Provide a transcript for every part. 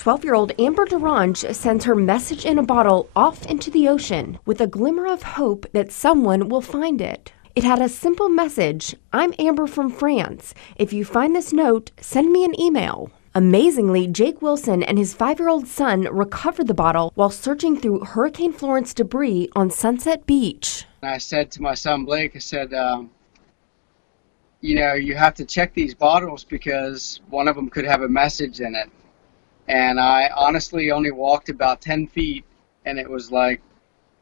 12-year-old Amber Derange sends her message in a bottle off into the ocean with a glimmer of hope that someone will find it. It had a simple message: "I'm Amber from France. If you find this note, send me an email." Amazingly, Jake Wilson and his 5-year-old son recovered the bottle while searching through Hurricane Florence debris on Sunset Beach. I said to my son Blake, I said, you have to check these bottles because one of them could have a message in it. And I honestly only walked about 10 feet, and it was like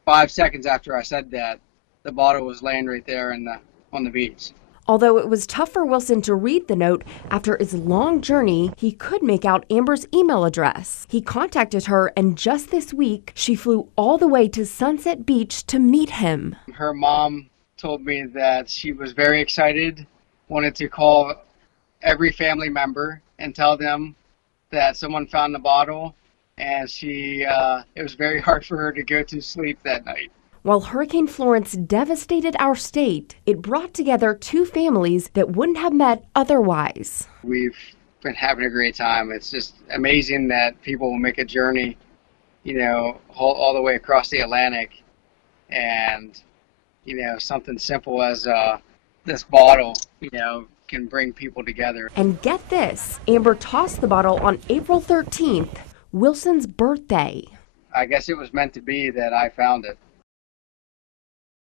5 seconds after I said that, the bottle was laying right there on the beach. Although it was tough for Wilson to read the note after his long journey, he could make out Amber's email address. He contacted her, and just this week, she flew all the way to Sunset Beach to meet him. Her mom told me that she was very excited, wanted to call every family member and tell them that someone found the bottle, and it was very hard for her to go to sleep that night. While Hurricane Florence devastated our state, it brought together two families that wouldn't have met otherwise. We've been having a great time. It's just amazing that people will make a journey, all the way across the Atlantic, and, something simple as this bottle, can bring people together. And get this, Amber tossed the bottle on April 13th, Wilson's birthday. I guess it was meant to be that I found it.